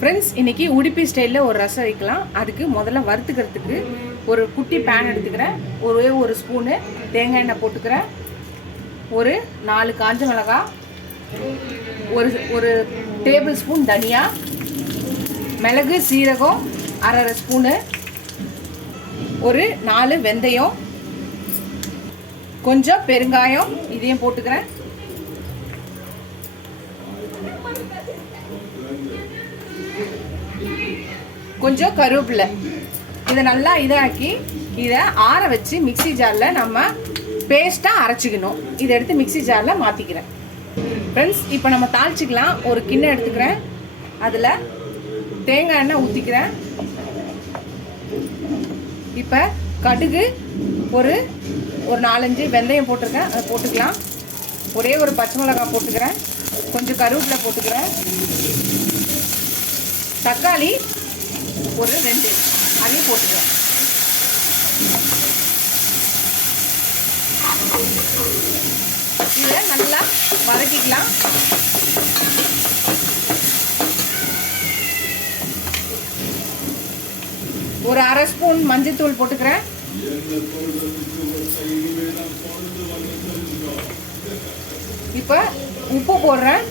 Friends, இன்றைக்கி உடுப்பி ஸ்டைலில் ஒரு ரசம் வைக்கலாம். அதுக்கு முதல்ல வறுத்துக்கிறதுக்கு ஒரு குட்டி பேன் எடுத்துக்கிறேன். ஒரு ஸ்பூனு தேங்காய் எண்ணெய் போட்டுக்கிறேன். ஒரு 4 காஞ்ச மிளகாய், ஒரு டேபிள் ஸ்பூன் தனியா, மிளகு சீரகம் அரை ஸ்பூனு, ஒரு 4 வெந்தயம், கொஞ்சம் பெருங்காயம் இதையும் போட்டுக்கிறேன். கொஞ்சம் கருவேப்பிலை. இதை நல்லா இதாக்கி இதை ஆற வச்சு மிக்சி ஜாரில் நம்ம பேஸ்ட்டாக அரைச்சிக்கணும். இதை எடுத்து மிக்சி ஜாரில் மாற்றிக்கிறேன். ஃப்ரெண்ட்ஸ், இப்போ நம்ம தாளிச்சிக்கலாம். ஒரு கிண்ணம் எடுத்துக்கிறேன். அதில் தேங்காய் எண்ணெய் ஊற்றிக்கிறேன். இப்போ கடுகு, ஒரு 4-5 வெந்தயம் போட்டிருக்கேன், அதை போட்டுக்கலாம். ஒரு பச்சை மிளகாய் போட்டுக்கிறேன். கொஞ்சம் கருவேப்பிலை போட்டுக்கிறேன். தக்காளி ஒரு 2 அதையும் போட்டுக்கிறேன். இதை நல்லா வதக்கிக்கலாம். ஒரு அரை ஸ்பூன் மஞ்சள் போட்டுக்கிறேன். இப்போ உப்பு போடுறேன்.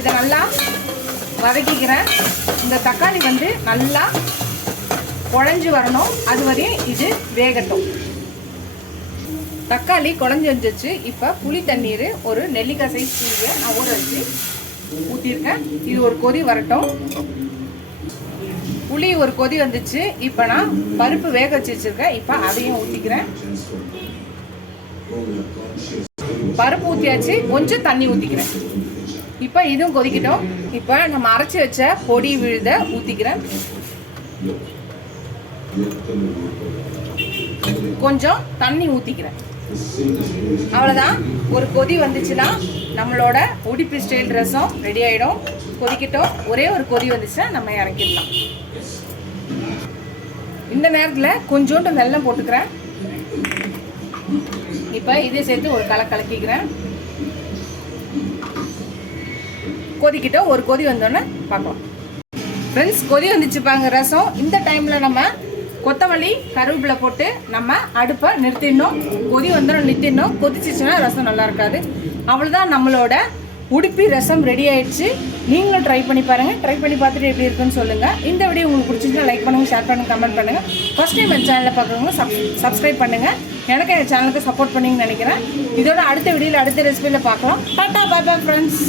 இதை நல்லா வதக்கிக்கிறேன். இந்த தக்காளி நல்லா குழஞ்சி வரணும். அது வரையும் இது வேகட்டும். தக்காளி குழஞ்சி வந்துச்சு. இப்போ புளி தண்ணீர் ஒரு நெல்லிக்காய் சைஸ் புளியை நான் ஊற வச்சு ஊற்றிருக்கேன். இது ஒரு கொதி வரட்டும். புளி ஒரு கொதி வந்துச்சு. இப்போ நான் பருப்பு வேக வச்சு வச்சுருக்கேன். இப்போ அதையும் ஊற்றிக்கிறேன். பருப்பு ஊற்றியாச்சு. கொஞ்சம் தண்ணி ஊற்றிக்கிறேன். இப்போ இதுவும் கொதிக்கிட்டோம். இப்போ நம்ம அரைச்சி வச்ச பொடி விழுத ஊற்றிக்கிறேன். கொஞ்சம் தண்ணி ஊற்றிக்கிறேன். அவ்வளோதான். ஒரு கொதி வந்துச்சுன்னா நம்மளோட உடுப்பி ஸ்டைல் ரசம் ரெடி ஆகிடும். கொதிக்கிட்டோம். ஒரு கொதி வந்துச்சுன்னா நம்ம இறக்கிடலாம். இந்த நேரத்தில் கொஞ்சோண்டு வெல்லம் போட்டுக்கிறேன். இப்போ இதே சேர்த்து ஒரு கலக்கிக்கிறேன். கொதிக்கிட்டோம். ஒரு கொதி வந்தோடனே பார்க்கலாம். ஃப்ரெண்ட்ஸ், கொதி வந்துச்சு பாங்க ரசம். இந்த டைமில் நம்ம கொத்தமல்லி கருவேப்பிலை போட்டு நம்ம அடுப்பை நிறுத்திடணும். கொதி வந்தோடனே நிறுத்திடணும். கொதிச்சிச்சுன்னா ரசம் நல்லா இருக்காது. அவ்வளோதான், நம்மளோட உடுப்பி ரசம் ரெடி ஆயிடுச்சு. நீங்களும் ட்ரை பண்ணி பாருங்கள். ட்ரை பண்ணி பார்த்துட்டு எப்படி இருக்குன்னு சொல்லுங்கள். இந்த வீடியோ உங்களுக்கு பிடிச்சிருந்தா லைக் பண்ணுங்கள், ஷேர் பண்ணுங்கள், கமெண்ட் பண்ணுங்கள். ஃபஸ்ட் டைம் என் சேனலில் பார்க்குறவங்க சப்ஸ்கிரைப் பண்ணுங்கள். எனக்கு என் சேனலுக்கு சப்போர்ட் பண்ணிங்கன்னு நினைக்கிறேன். இதோட அடுத்த வீடியோவில் அடுத்த ரெசிபியில் பார்க்கலாம். Tata, bye bye friends.